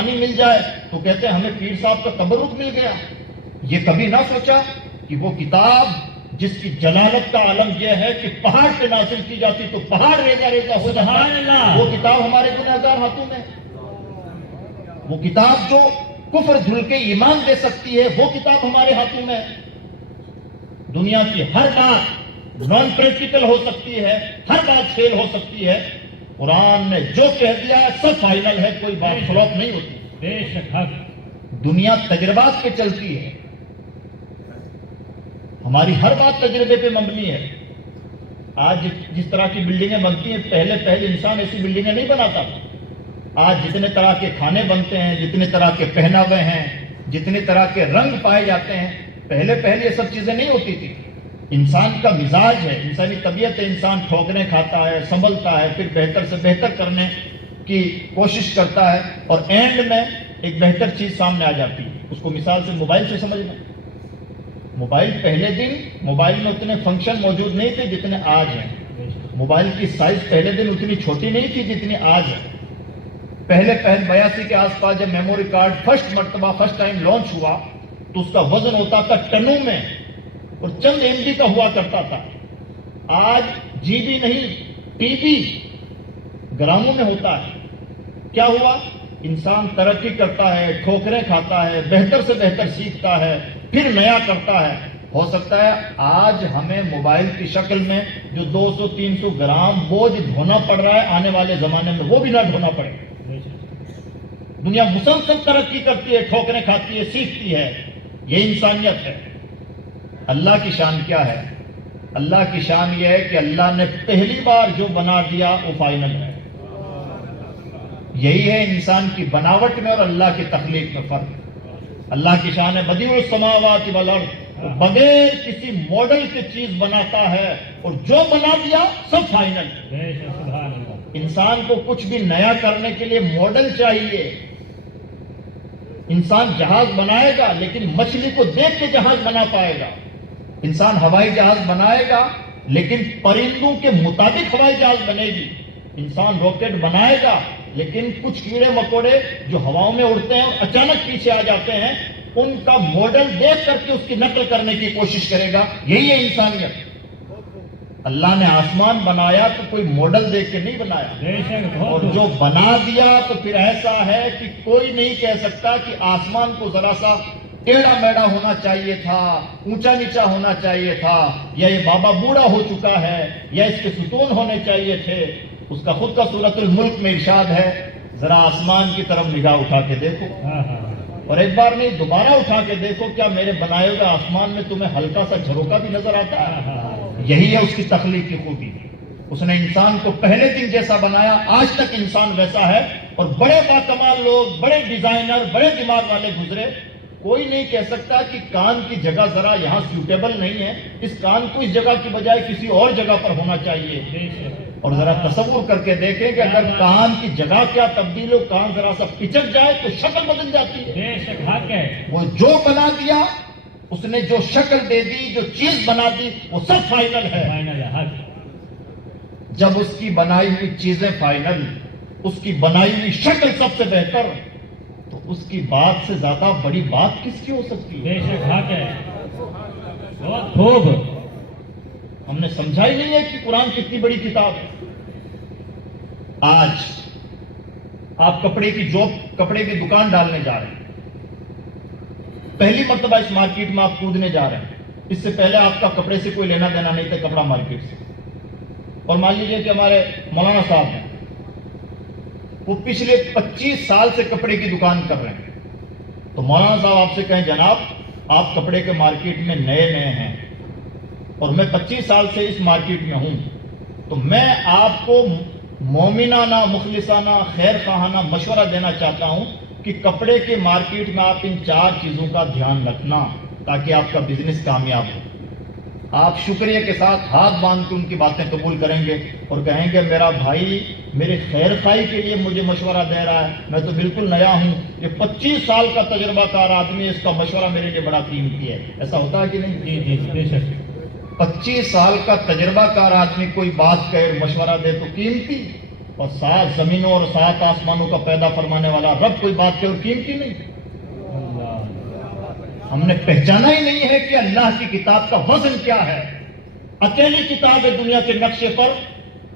پانی مل جائے تو کہتے ہیں ہمیں پیر صاحب کا تبرک مل گیا. یہ کبھی نہ سوچا کہ وہ کتاب جس کی جلالت کا عالم یہ ہے کہ پہاڑ پہ نازل کی جاتی تو پہاڑ ریزہ ریزہ ہو جاتا, وہ کتاب ہمارے گنہگار ہاتھوں میں. وہ کتاب جو کفر دھل کے ایمان دے سکتی ہے, وہ کتاب ہمارے ہاتھوں میں. دنیا کی ہر بات نان پریکٹیکل ہو سکتی ہے, ہر بات فیل ہو سکتی ہے. قرآن نے جو کہہ دیا سب فائنل ہے, کوئی بات فلوپ نہیں ہوتی. بے شک حق. دنیا تجربات پہ چلتی ہے, ہماری ہر بات تجربے پہ مبنی ہے. آج جس طرح کی بلڈنگیں بنتی ہیں, پہلے انسان ایسی بلڈنگیں نہیں بناتا. آج جتنے طرح کے کھانے بنتے ہیں, جتنے طرح کے پہناوے ہیں, جتنے طرح کے رنگ پائے جاتے ہیں, پہلے یہ سب چیزیں نہیں ہوتی تھی. انسان کا مزاج ہے, انسانی طبیعت ہے, انسان ٹھوکریں کھاتا ہے, سنبھلتا ہے, پھر بہتر سے بہتر کرنے کی کوشش کرتا ہے, اور اینڈ میں ایک بہتر چیز سامنے آ جاتی ہے. اس کو مثال سے موبائل سے سمجھنا. موبائل پہلے دن موبائل میں اتنے فنکشن موجود نہیں تھے جتنے آج ہیں. موبائل کی سائز پہلے دن اتنی چھوٹی نہیں تھی جتنی آج ہے. پہلے 82 کے آس پاس جب memory card first time launch ہوا تو اس کا وزن ہوتا تھا ٹنوں میں اور چند MB کا ہوا کرتا تھا. آج GB نہیں, TB گراموں میں ہوتا ہے. کیا ہوا؟ انسان ترقی کرتا ہے, ٹھوکریں کھاتا ہے, بہتر سے بہتر سیکھتا ہے, پھر نیا کرتا ہے. ہو سکتا ہے آج ہمیں موبائل کی شکل میں جو 200-300 گرام بوجھ ڈھونا پڑ رہا ہے, آنے والے زمانے میں وہ بھی نہ ڈھونا پڑے. دنیا مسلسل ترقی کرتی ہے, ٹھوکریں کھاتی ہے, سیکھتی ہے. یہ انسانیت ہے. اللہ کی شان کیا ہے؟ اللہ کی شان یہ ہے کہ اللہ نے پہلی بار جو بنا دیا وہ فائنل ہے. یہی ہے انسان کی بناوٹ میں اور اللہ کی تخلیق میں فرق. اللہ کی شان ہے بدیع السماوات والارض, بغیر کسی ماڈل کی چیز بناتا ہے, اور جو بنا دیا سب فائنل. انسان کو کچھ بھی نیا کرنے کے لیے ماڈل چاہیے. انسان جہاز بنائے گا لیکن مچھلی کو دیکھ کے جہاز بنا پائے گا. انسان ہوائی جہاز بنائے گا لیکن پرندوں کے مطابق ہوائی جہاز بنے گی. انسان راکٹ بنائے گا لیکن کچھ کیڑے مکوڑے جو ہواؤں میں اڑتے ہیں اور اچانک پیچھے آ جاتے ہیں, ان کا ماڈل دیکھ کر کے اس کی نقل کرنے کی کوشش کرے گا. یہی ہے انسانیت. اللہ نے آسمان بنایا تو کوئی ماڈل دیکھ کے نہیں بنایا, اور جو بنا دیا تو پھر ایسا ہے کہ کوئی نہیں کہہ سکتا کہ آسمان کو ذرا سا ٹیڑھا میڑھا ہونا چاہیے تھا, اونچا نیچا ہونا چاہیے تھا, یا یہ بابا بوڑھا ہو چکا ہے, یا اس کے ستون ہونے چاہیے تھے. اس کا خود کا سورۃ الملک میں ارشاد ہے, ذرا آسمان کی طرف نگاہ اٹھا کے دیکھو, اور ایک بار نہیں دوبارہ اٹھا کے دیکھو, کیا میرے بنائے ہوئے آسمان میں تمہیں ہلکا سا جھروکا بھی نظر آتا ہے؟ یہی ہے اس کی تخلیق کی خوبی. اس نے انسان کو پہلے دن جیسا بنایا, آج تک انسان ویسا ہے. اور بڑے باکمال لوگ, بڑے ڈیزائنر, بڑے دماغ والے گزرے. کوئی نہیں کہہ سکتا کہ کان کی جگہ ذرا یہاں سیوٹیبل نہیں ہے, اس کان کو اس جگہ کی بجائے کسی اور جگہ پر ہونا چاہیے. اور ذرا تصور کر کے دیکھیں کہ اگر کان کی جگہ کیا تبدیل ہو, کان ذرا سا پچک جائے تو شکل بدل جاتی ہے. بے شک حق ہے. وہ جو بنا دیا, اس نے جو شکل دے دی, جو چیز بنا دی, وہ سب فائنل ہے. فائنل ہے حق. جب اس کی بنائی ہوئی چیزیں فائنل, اس کی بنائی ہوئی شکل سب سے بہتر, تو اس کی بات سے زیادہ بڑی بات کس کی ہو سکتی ہے؟ بے شک حق ہے. بہت خوب. ہم نے سمجھا ہی نہیں ہے کہ قرآن کتنی بڑی کتاب ہے. آج آپ کپڑے کی دکان ڈالنے جا رہے ہیں, پہلی مرتبہ اس مارکیٹ میں آپ کودنے جا رہے ہیں. اس سے پہلے آپ کا کپڑے سے کوئی لینا دینا نہیں تھا, کپڑا مارکیٹ سے. اور مان لیجئے کہ ہمارے مولانا صاحب ہیں, وہ پچھلے 25 سال سے کپڑے کی دکان کر رہے ہیں. تو مولانا صاحب آپ سے کہیں جناب آپ کپڑے کے مارکیٹ میں نئے ہیں اور میں 25 سال سے اس مارکیٹ میں ہوں, تو میں آپ کو مومنانہ, مخلصانہ, خیر خواہانہ مشورہ دینا چاہتا ہوں کہ کپڑے کے مارکیٹ میں آپ ان 4 چیزوں کا دھیان رکھنا تاکہ آپ کا بزنس کامیاب ہو. آپ شکریہ کے ساتھ ہاتھ باندھ کے ان کی باتیں قبول کریں گے اور کہیں گے میرا بھائی میرے خیر خواہی کے لیے مجھے مشورہ دے رہا ہے, میں تو بالکل نیا ہوں, یہ 25 سال کا تجربہ کار آدمی, اس کا مشورہ میرے لیے بڑا قیمتی ہے. ایسا ہوتا ہے کہ نہیں؟ جی بے شک. 25 سال کا تجربہ کار آدمی کوئی بات کہے, مشورہ دے تو قیمتی, اور 7 زمینوں اور 7 آسمانوں کا پیدا فرمانے والا رب کوئی بات کے اور قیمتی نہیں؟ ہم نے پہچانا ہی نہیں ہے کہ اللہ کی کتاب کا وزن کیا ہے. اکیلی کتاب ہے دنیا کے نقشے پر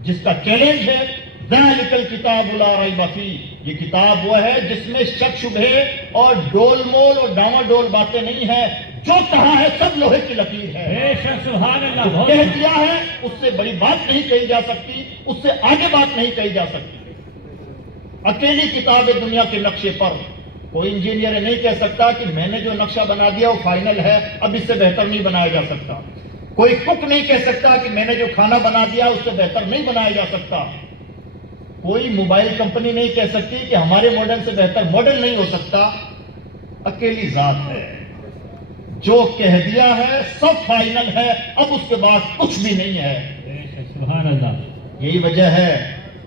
جس کا چیلنج ہے ذالک الکتاب لا ریب فیہ. یہ کتاب وہ ہے جس میں شک شبہے اور ڈول مول اور ڈاما ڈول باتیں نہیں ہیں. جو کہا ہے سب لوہے کی لکیر ہے. بے شک سبحان اللہ. جو کہہ دیا ہے اس سے بڑی بات نہیں کہی جا سکتی, اس سے آگے بات نہیں کہی جا سکتی. اکیلی کتاب ہے دنیا کے نقشے پر. کوئی انجینئر نہیں کہہ سکتا کہ میں نے جو نقشہ بنا دیا وہ فائنل ہے, اب اس سے بہتر نہیں بنایا جا سکتا. کوئی کک نہیں کہہ سکتا کہ میں نے جو کھانا بنا دیا اس سے بہتر نہیں بنایا جا سکتا. کوئی موبائل کمپنی نہیں کہہ سکتی کہ ہمارے ماڈل سے بہتر ماڈل نہیں ہو سکتا. اکیلی ذات ہے, جو کہہ دیا ہے سب فائنل ہے, اب اس کے بعد کچھ بھی نہیں ہے. بے شک سبحان اللہ. یہی وجہ ہے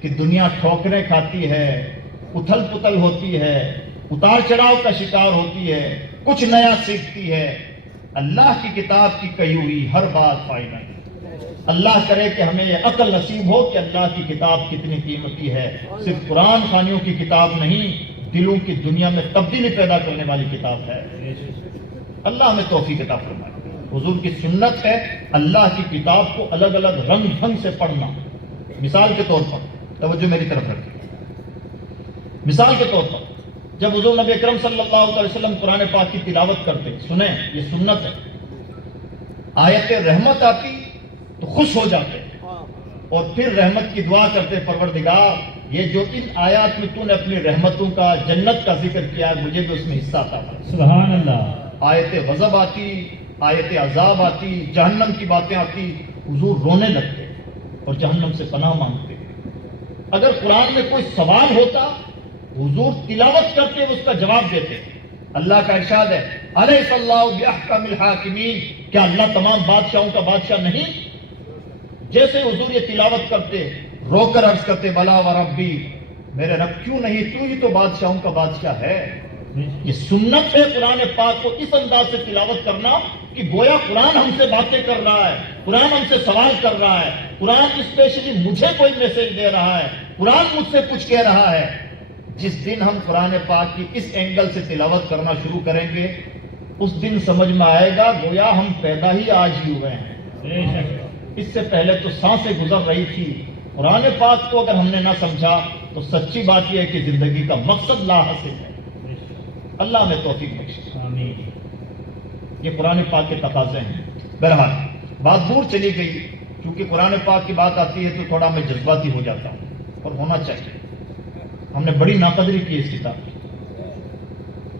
کہ دنیا ٹھوکریں کھاتی ہے, اتھل پتل ہوتی ہے, اتار چڑھاؤ کا شکار ہوتی ہے, کچھ نیا سیکھتی ہے. اللہ کی کتاب کی کہی ہوئی ہر بات فائنل. اللہ کرے کہ ہمیں یہ عقل نصیب ہو کہ اللہ کی کتاب کتنی قیمتی ہے. صرف قرآن خوانیوں کی کتاب نہیں, دلوں کی دنیا میں تبدیلی پیدا کرنے والی کتاب ہے. اللہ ہمیں توفیق عطا فرمائے. حضور کی سنت ہے اللہ کی کتاب کو الگ الگ رنگ ڈھنگ سے پڑھنا. مثال کے طور پر توجہ میری طرف رکھیں. مثال کے طور پر جب حضور نبی اکرم صلی اللہ علیہ وسلم قرآن پاک کی تلاوت کرتے, سنیں یہ سنت ہے, آیت رحمت آتی تو خوش ہو جاتے اور پھر رحمت کی دعا کرتے, پروردگار یہ جو ان آیات میں تو نے اپنی رحمتوں کا جنت کا ذکر کیا مجھے بھی اس میں حصہ تھا. سبحان اللہ. آیت غضب آتی, آیت عذاب آتی, جہنم کی باتیں آتی, حضور رونے لگتے اور جہنم سے پناہ مانگتے. اگر قرآن میں کوئی سوال ہوتا حضور تلاوت کرتے اس کا جواب دیتے. اللہ کا ارشاد ہے الیس اللہ باحکم الحاکمین, کیا اللہ تمام بادشاہوں کا بادشاہ نہیں؟ جیسے حضور یہ تلاوت کرتے رو کر عرض کرتے بلا وربی, میرے رب کیوں نہیں, تو ہی تو بادشاہوں کا بادشاہ ہے. یہ سنت ہے قرآن پاک کو اس انداز سے تلاوت کرنا کہ گویا قرآن ہم سے باتیں کر رہا ہے, قرآن ہم سے سوال کر رہا ہے, قرآن اسپیشلی مجھے کوئی میسج دے رہا ہے, قرآن مجھ سے کچھ کہہ رہا ہے. جس دن ہم قرآن پاک کی اس اینگل سے تلاوت کرنا شروع کریں گے اس دن سمجھ میں آئے گا گویا ہم پیدا ہی آج ہی ہوئے ہیں. بے شک. اس سے پہلے تو سانسیں گزر رہی تھی. قرآن پاک کو اگر ہم نے نہ سمجھا تو سچی بات یہ ہے کہ زندگی کا مقصد لا حاصل ہے. اللہ ہمیں توفیق بخشے. آمین. یہ قرآن پاک کے تقاضے ہیں. بہرحال بات دور چلی گئی, کیونکہ قرآن پاک کی بات آتی ہے تو تھوڑا میں جذباتی ہو جاتا ہوں اور ہونا چاہیے. ہم نے بڑی ناقدری کی اس کتاب کی.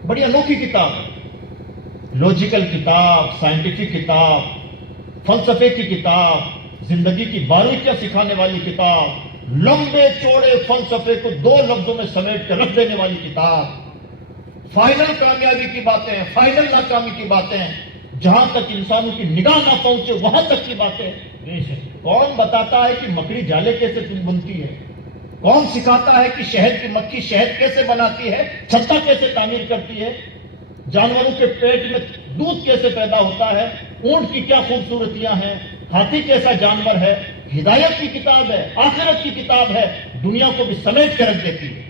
بڑی انوکھی کتاب ہے, لوجیکل کتاب, سائنٹیفک کتاب, فلسفے کی کتاب, زندگی کی باریکیاں سکھانے والی کتاب, لمبے چوڑے فلسفے کو 2 لفظوں میں سمیٹ کر رکھ دینے والی کتاب, فائنل کامیابی کی باتیں, فائنل ناکامی کی باتیں, جہاں تک انسانوں کی نگاہ نہ پہنچے وہاں تک کی باتیں. بے شک. کون بتاتا ہے کہ مکڑی جالے کیسے بنتی ہے؟ کون سکھاتا ہے کہ شہد کی مکھی شہد کیسے بناتی ہے, چھتا کیسے تعمیر کرتی ہے, جانوروں کے پیٹ میں دودھ کیسے پیدا ہوتا ہے, اونٹ کی کیا خوبصورتیاں ہیں, ہاتھی کیسا جانور ہے. ہدایت کی کتاب ہے, آخرت کی کتاب ہے, دنیا کو بھی سمیٹ کر رکھ دیتی ہے.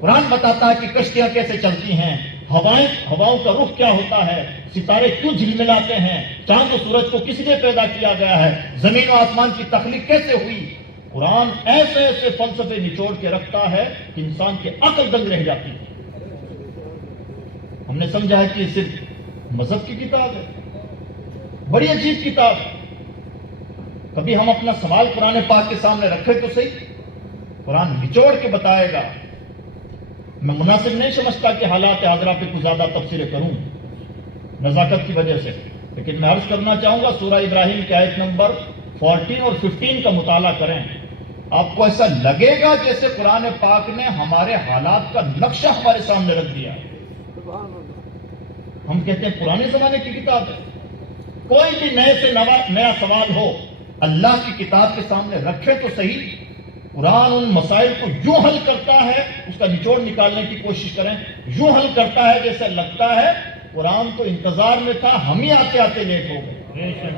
قرآن بتاتا ہے کہ کشتیاں کیسے چلتی ہیں, ہواؤں کا رخ کیا ہوتا ہے, ستارے کیوں جھلملاتے ہیں, چاند و سورج کو کس لیے پیدا کیا گیا ہے, زمین و آسمان کی تخلیق کیسے ہوئی. قرآن ایسے ایسے فلسفے نچوڑ کے رکھتا ہے کہ انسان کی عقل دنگ رہ جاتی ہے. ہم نے سمجھا ہے کہ یہ صرف مذہب کی کتاب ہے, بڑی عجیب کتاب ہے. کبھی ہم اپنا سوال قرآن پاک کے سامنے رکھے تو صحیح, قرآن نچوڑ کے بتائے گا. میں مناسب نہیں سمجھتا کہ حالات حاضرہ پہ کچھ زیادہ تبصرے کروں نزاکت کی وجہ سے, لیکن میں عرض کرنا چاہوں گا سورہ ابراہیم کی آیت نمبر 14 اور 15 کا مطالعہ کریں. آپ کو ایسا لگے گا جیسے قرآن پاک نے ہمارے حالات کا نقشہ ہمارے سامنے رکھ دیا. ہم کہتے ہیں پرانے زمانے کی کتاب ہے. کوئی بھی نئے سے نیا سوال ہو اللہ کی کتاب کے سامنے رکھے تو صحیح. قرآن ان مسائل کو یوں حل کرتا ہے, اس کا نچوڑ نکالنے کی کوشش کریں, یوں حل کرتا ہے جیسے لگتا ہے قرآن تو انتظار میں تھا, ہم ہی آتے آتے لیٹ ہو گئے.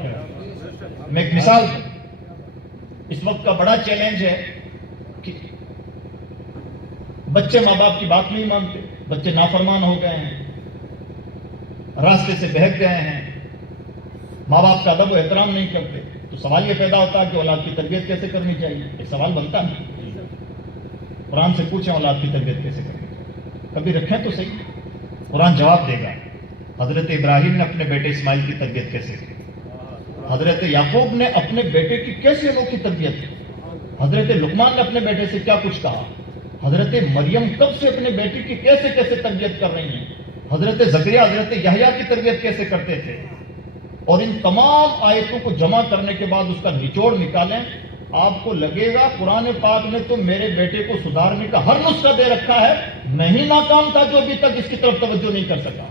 میں ایک مثال دوں. اس وقت کا بڑا چیلنج ہے کہ بچے ماں باپ کی بات نہیں مانتے، بچے نافرمان ہو گئے ہیں، راستے سے بہک گئے ہیں، ماں باپ کا ادب و احترام نہیں کرتے، تو سوال یہ پیدا ہوتا ہے کہ اولاد کی تربیت کیسے کرنی چاہیے؟ ایک سوال بنتا ہے، قرآن سے پوچھیں اولاد کی تربیت کیسے کرنی چاہیے، کبھی رکھیں تو صحیح، قرآن جواب دے گا۔ حضرت ابراہیم نے اپنے بیٹے اسماعیل کی تربیت کیسے کی؟ حضرت یعقوب نے اپنے بیٹے کی کیسے انوکھی تربیت کی؟ حضرت لقمان نے اپنے بیٹے سے کیا کچھ کہا؟ حضرت مریم کب سے اپنے بیٹی کی کیسے کیسے تربیت کر رہی ہیں؟ حضرت زکریا حضرت یحییٰ کی تربیت کیسے کرتے تھے؟ اور ان تمام آیتوں کو جمع کرنے کے بعد اس کا نچوڑ نکالیں، آپ کو لگے گا قرآن پاک نے تو میرے بیٹے کو سدھارنے کا ہر نسخہ دے رکھا ہے، میں ہی ناکام تھا جو ابھی تک اس کی طرف توجہ نہیں کر سکا۔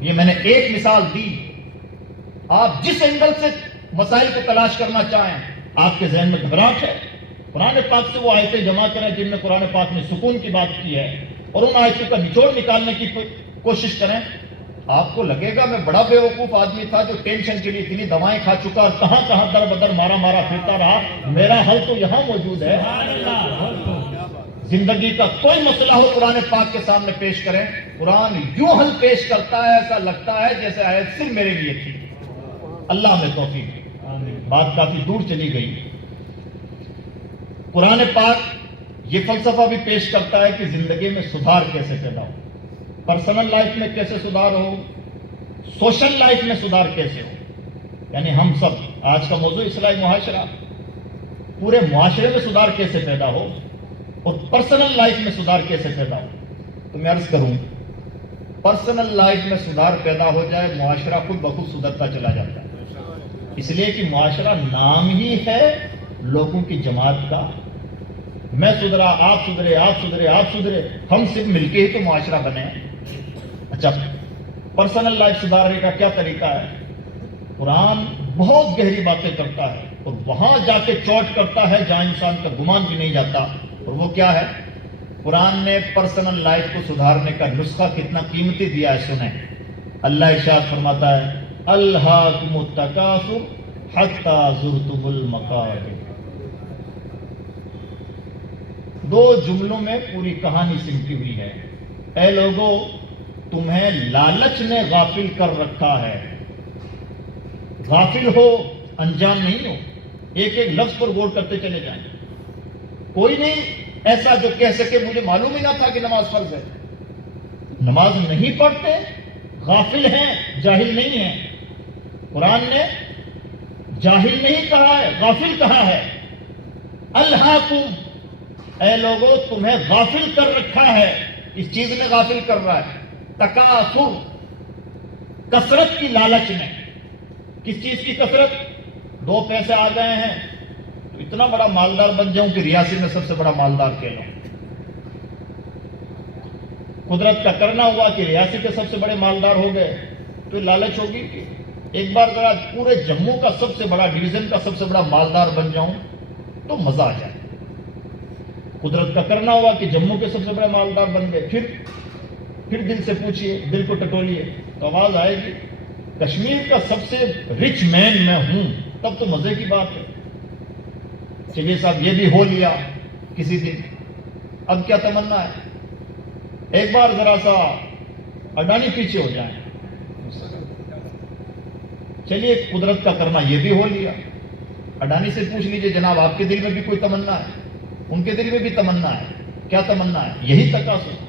یہ میں نے ایک مثال دی، آپ جس اینگل سے مسائل کو تلاش کرنا چاہیں، آپ کے ذہن میں گھبراہٹ ہے، قرآن پاک سے وہ آیتیں جمع کریں جن میں قرآن پاک نے سکون کی بات کی ہے، اور ان آیتوں کا نچوڑ نکالنے کی کوشش کریں۔ آپ کو لگے گا میں بڑا بے وقوف آدمی تھا جو ٹینشن کے لیے اتنی دوائیں کھا چکا اور کہاں کہاں در بدر مارا پھرتا رہا، میرا حل تو یہاں موجود ہے۔ زندگی کا کوئی مسئلہ ہو قرآن پاک کے سامنے پیش کریں، قرآن یوں حل پیش کرتا ہے ایسا لگتا ہے جیسے آیت صرف میرے لیے تھی۔ اللہ ہمیں توفیق دے۔ بات کافی دور چلی گئی۔ قرآن پاک یہ فلسفہ بھی پیش کرتا ہے کہ زندگی میں سدھار کیسے پیدا ہو، پرسنل لائف میں کیسے سدھار ہو، سوشل لائف میں سدھار کیسے ہو، یعنی ہم سب، آج کا موضوع اصلاح معاشرہ، پورے معاشرے میں سدھار کیسے پیدا ہو اور پرسنل لائف میں سدھار کیسے پیدا ہو۔ تو میں عرض کروں، پرسنل لائف میں سدھار پیدا ہو جائے، معاشرہ خود بخود سدھرتا چلا جاتا ہے، اس لیے کہ معاشرہ نام ہی ہے لوگوں کی جماعت کا۔ میں سدھرا، آپ سدھرے، آپ سدھرے، آپ سدھرے، ہم صرف مل کے ہی تو معاشرہ بنے۔ اچھا، پرسنل لائف سدھارنے کا کیا طریقہ ہے؟ قرآن بہت گہری باتیں کرتا ہے اور وہاں جا کے چوٹ کرتا ہے جہاں انسان کا گمان بھی نہیں جاتا، اور وہ کیا ہے؟ قرآن نے پرسنل لائف کو سدھارنے کا نسخہ کتنا قیمتی دیا ہے، سنیں۔ اللہ ارشاد فرماتا ہے الہاکم التکاثر حتی زرتم المقابر۔ دو جملوں میں پوری کہانی سمٹی ہوئی ہے۔ اے لوگوں، تمہیں لالچ نے غافل کر رکھا ہے، غافل ہو، انجان نہیں ہو۔ ایک ایک لفظ پر غور کرتے چلے جائیں۔ کوئی نہیں ایسا جو کہہ سکے مجھے معلوم ہی نہ تھا کہ نماز فرض ہے۔ نماز نہیں پڑھتے، غافل ہیں، جاہل نہیں ہیں۔ قرآن نے جاہل نہیں کہا ہے، غافل کہا ہے۔ الہاکم، اے لوگوں تمہیں غافل کر رکھا ہے، اس چیز میں غافل کر رہا ہے۔ تکاثر، کثرت کی لالچ میں۔ کس چیز کی کثرت؟ دو پیسے آ گئے ہیں تو اتنا بڑا مالدار بن جاؤں کہ ریاست میں سب سے بڑا مالدار کہلاؤں۔ قدرت کا کرنا ہوا کہ ریاست کے سب سے بڑے مالدار ہو گئے، تو لالچ ہوگی کہ ایک بار ذرا پورے جموں کا سب سے بڑا، ڈویژن کا سب سے بڑا مالدار بن جاؤں تو مزہ آ جائے۔ قدرت کا کرنا ہوا کہ جموں کے سب سے بڑے مالدار بن گئے، پھر دل سے پوچھئے، دل کو ٹٹولیے تو آواز آئے گی کشمیر کا سب سے رچ مین میں ہوں، تب تو مزے کی بات ہے۔ چلیے صاحب یہ بھی ہو لیا کسی دن، اب کیا تمنا ہے؟ ایک بار ذرا سا اڈانی پیچھے ہو جائیں۔ چلیے قدرت کا کرنا یہ بھی ہو لیا، اڈانی سے پوچھ لیجئے جناب آپ کے دل میں بھی کوئی تمنا ہے؟ ان کے دل میں بھی تمنا ہے۔ کیا تمنا ہے؟ یہی تکاثر۔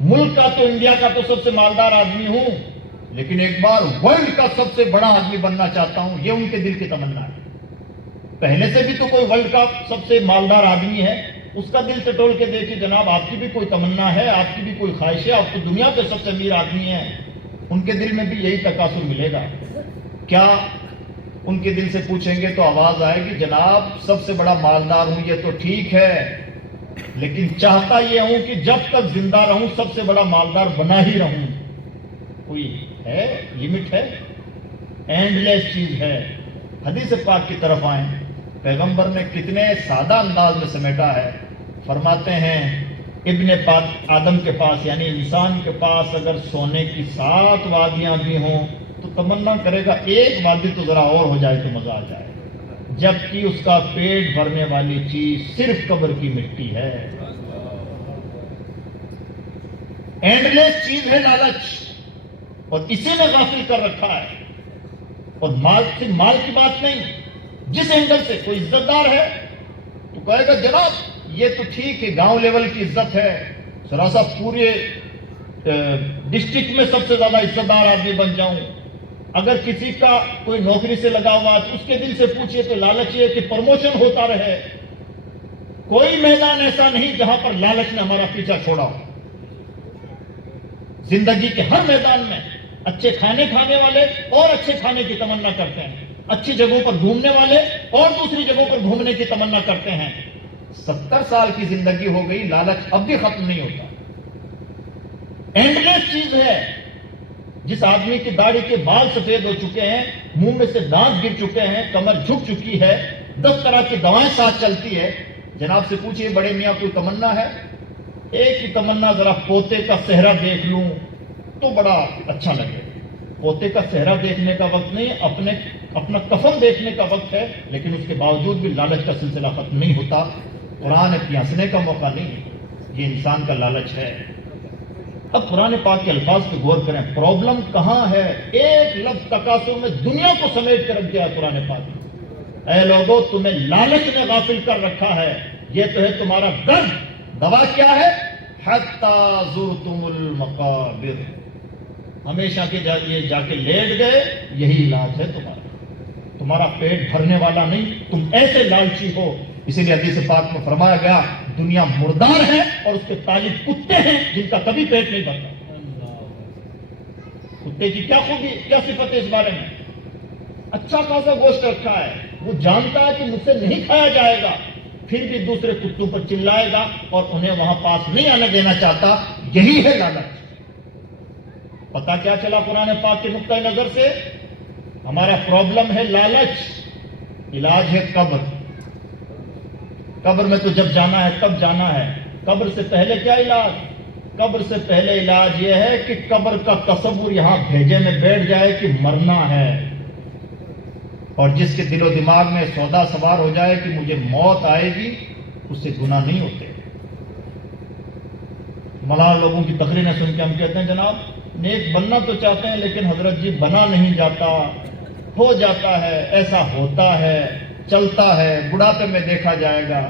ملک کا تو، انڈیا کا تو سب سے مالدار آدمی ہوں، لیکن ایک بار ورلڈ کا سب سے بڑا آدمی بننا چاہتا ہوں، یہ ان کے دل کی تمنا ہے۔ پہلے سے بھی تو کوئی ورلڈ کا سب سے مالدار آدمی ہے، اس کا دل ٹٹول کے دیکھیں جناب آپ کی بھی کوئی تمنا ہے، آپ کی بھی کوئی خواہش ہے، آپ تو دنیا کے سب سے امیر آدمی ہیں، ان کے دل میں بھی یہی تکاثر ملے گا کیا؟ ان کے دل سے پوچھیں گے تو آواز آئے گی جناب سب سے بڑا مالدار ہوں یہ تو ٹھیک ہے، لیکن چاہتا یہ ہوں کہ جب تک زندہ رہوں سب سے بڑا مالدار بنا ہی رہوں۔ کوئی ہے لمٹ ہے؟ اینڈ لیس چیز ہے۔ حدیث پاک کی طرف آئیں، پیغمبر نے کتنے سادہ انداز میں سمیٹا ہے۔ فرماتے ہیں ابن پاک آدم کے پاس یعنی انسان کے پاس اگر سونے کی 7 وادیاں بھی ہوں تو تمنا کرے گا ایک وادی تو ذرا اور ہو جائے تو مزہ آ جائے۔ جبکہ اس کا پیٹ بھرنے والی چیز صرف قبر کی مٹی ہے. اینڈ لیس چیز ہے لالچ، اور اسی نے غافل کر رکھا ہے. اور مال صرف مال کی بات نہیں، جس اینگل سے کوئی عزت دار ہے تو کہے گا جناب یہ تو ٹھیک ہے، گاؤں لیول کی عزت ہے، ذرا سا پورے ڈسٹرکٹ میں سب سے زیادہ عزت دار آدمی بن جاؤں. اگر کسی کا کوئی نوکری سے لگا ہوا تو اس کے دل سے پوچھئے تو لالچ یہ کہ پروموشن ہوتا رہے. کوئی میدان ایسا نہیں جہاں پر لالچ نے ہمارا پیچھا چھوڑا ہو. زندگی کے ہر میدان میں اچھے کھانے کھانے والے اور اچھے کھانے کی تمنا کرتے ہیں، اچھی جگہوں پر گھومنے والے اور دوسری جگہوں پر گھومنے کی تمنا کرتے ہیں. 70 سال کی زندگی ہو گئی، لالچ اب بھی ختم نہیں ہوتا. اینڈلیس چیز ہے. جس آدمی کی داڑھی کے بال سفید ہو چکے ہیں، منہ میں سے دانت گر چکے ہیں، کمر جھک چکی ہے، 10 طرح کی دوائیں ساتھ چلتی ہے، جناب سے پوچھئے بڑے میاں کوئی تمنا ہے؟ ایک ہی تمنا، ذرا پوتے کا صحرا دیکھ لوں تو بڑا اچھا لگے. پوتے کا صحرا دیکھنے کا وقت نہیں، اپنا کفن دیکھنے کا وقت ہے. لیکن اس کے باوجود بھی لالچ کا سلسلہ ختم نہیں ہوتا. قرآن ہنسنے کا موقع نہیں ہے، یہ انسان کا لالچ ہے. اب قرآن پاک کے الفاظ پہ غور کریں. پرابلم کہاں ہے؟ ایک لفظ تقاصر میں دنیا کو سمیٹ کر رکھ دیا قرآن پاک. اے لوگوں، تمہیں لالچ نے غافل کر رکھا ہے، یہ تو ہے تمہارا درد. دوا کیا ہے؟ حتی زرتم المقابر. ہمیشہ کے جا کے لیٹ گئے، یہی علاج ہے تمہارا پیٹ بھرنے والا نہیں. تم ایسے لالچی ہو. اسی لیے حدیث پاک میں فرمایا گیا دنیا مردار ہے اور اس کے طالب کتے ہیں جن کا کبھی پیٹ نہیں بھرتا. کتے کی کیا خوبی، کیا صفت ہے اس بارے میں؟ اچھا خاصا گوشت رکھا ہے، وہ جانتا ہے کہ مجھ سے نہیں کھایا جائے گا، پھر بھی دوسرے کتوں پر چلائے گا اور انہیں وہاں پاس نہیں آنے دینا چاہتا. یہی ہے لالچ. پتہ کیا چلا قرآن پاک کے نقطۂ نظر سے؟ ہمارا پرابلم ہے لالچ، علاج ہے قبر. قبر میں تو جب جانا ہے تب جانا ہے. قبر سے پہلے کیا علاج؟ قبر سے پہلے علاج یہ ہے کہ قبر کا تصور یہاں بھیجے میں بیٹھ جائے کہ مرنا ہے. اور جس کے دل و دماغ میں سودا سوار ہو جائے کہ مجھے موت آئے گی، اس سے گناہ نہیں ہوتے. ملال لوگوں کی تقریریں سن کے ہم کہتے ہیں جناب نیک بننا تو چاہتے ہیں لیکن حضرت جی بنا نہیں جاتا، ہو جاتا ہے، ایسا ہوتا ہے، چلتا ہے، بڑھاپے میں دیکھا جائے گا.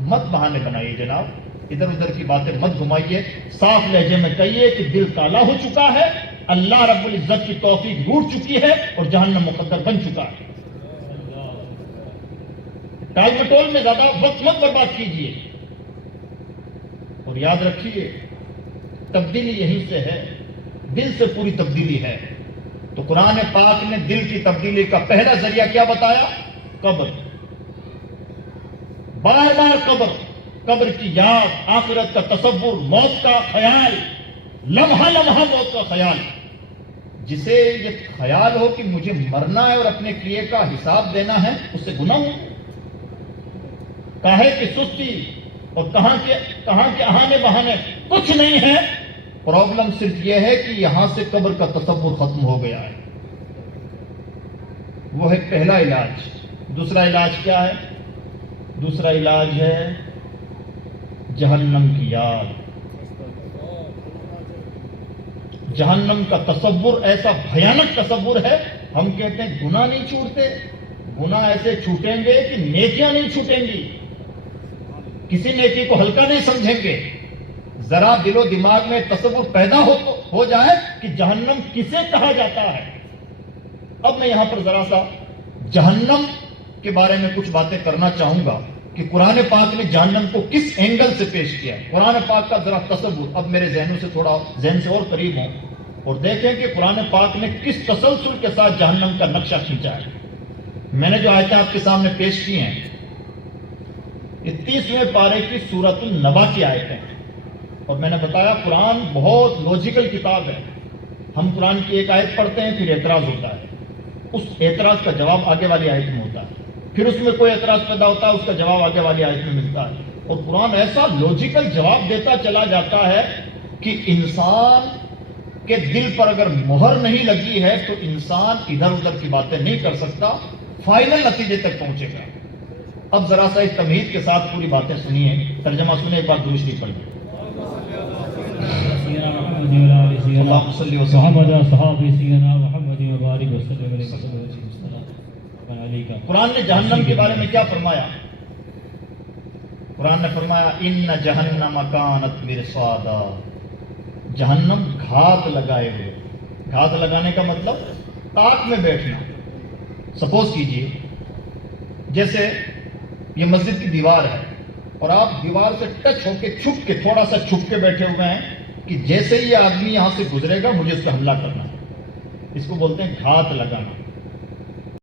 مت بہانے بنائیے جناب، ادھر ادھر کی باتیں مت گھمائیے. صاف لہجے میں کہیے کہ دل کالا ہو چکا ہے، اللہ رب العزت کی توفیق ٹوٹ چکی ہے اور جہنم مقدر بن چکا ہے. ٹال مٹول میں زیادہ وقت مت برباد کیجیے. اور یاد رکھیے تبدیلی یہیں سے ہے، دل سے پوری تبدیلی ہے. تو قرآن پاک نے دل کی تبدیلی کا پہلا ذریعہ کیا بتایا؟ قبر. بار بار قبر کی یاد، آخرت کا تصور، موت کا خیال، لمحہ لمحہ موت کا خیال. جسے یہ خیال ہو کہ مجھے مرنا ہے اور اپنے کیے کا حساب دینا ہے، اس سے گناہ ہو. کاہے کی سستی اور کہاں کے اہانے بہانے کچھ نہیں ہے. پرابلم صرف یہ ہے کہ یہاں سے قبر کا تصور ختم ہو گیا ہے. وہ ہے پہلا علاج. دوسرا علاج کیا ہے؟ دوسرا علاج ہے جہنم کی یاد. جہنم کا تصور ایسا بھیانک تصور ہے. ہم کہتے ہیں گناہ نہیں چھوٹتے، گناہ ایسے چھوٹیں گے کہ نیکیاں نہیں چھوٹیں گی. کسی نیکی کو ہلکا نہیں سمجھیں گے. ذرا دل و دماغ میں تصور پیدا ہو جائے کہ جہنم کسے کہا جاتا ہے. اب میں یہاں پر ذرا سا جہنم کے بارے میں کچھ باتیں کرنا چاہوں گا کہ قرآن پاک نے جہنم کو کس اینگل سے پیش کیا. قرآن پاک کا ذرا تصور اب میرے ذہن سے اور قریب ہوں اور دیکھیں کہ قرآن پاک نے کس تسلسل کے ساتھ جہنم کا نقشہ کھینچا ہے. میں نے جو آیتیں آپ کے سامنے پیش کی ہیں یہ 30ویں پارے کی سورۃ النبا کی آیتیں ہیں. اور میں نے بتایا قرآن بہت لوجیکل کتاب ہے. ہم قرآن کی ایک آیت پڑھتے ہیں، پھر اعتراض ہوتا ہے، اس اعتراض کا جواب آگے والی آیت میں ہوتا ہے، پھر اس میں کوئی اعتراض پیدا ہوتا ہے، اس کا جواب آگے والی آیت میں ملتا ہے. اور قرآن ایسا لوجیکل جواب دیتا چلا جاتا ہے کہ انسان کے دل پر اگر مہر نہیں لگی ہے تو انسان ادھر ادھر کی باتیں نہیں کر سکتا. فائنل نتیجے تک پہنچے گا. اب ذرا سا ایک تمہید کے ساتھ پوری باتیں سنیے, ترجمہ سنیں, ایک بار درود شریف پڑھیے. اللہم صلی وسلم محمد صحابی سیدنا محمد وبارک وسلم علیہ. قرآن نے جہنم کے بارے میں کیا فرمایا؟ قرآن نے فرمایا ان جہنم کانت مرصادا. جہنم گھات لگائے ہوئے. گھات لگانے کا مطلب تاک میں بیٹھنا. سپوز کیجئے جیسے یہ مسجد کی دیوار ہے اور آپ دیوار سے ٹچ ہو کے چھپ کے, تھوڑا سا چھپ کے بیٹھے ہوئے ہیں کہ جیسے ہی یہ آدمی یہاں سے گزرے گا مجھے اس پہ حملہ کرنا ہے. اس کو بولتے ہیں گھات لگانا.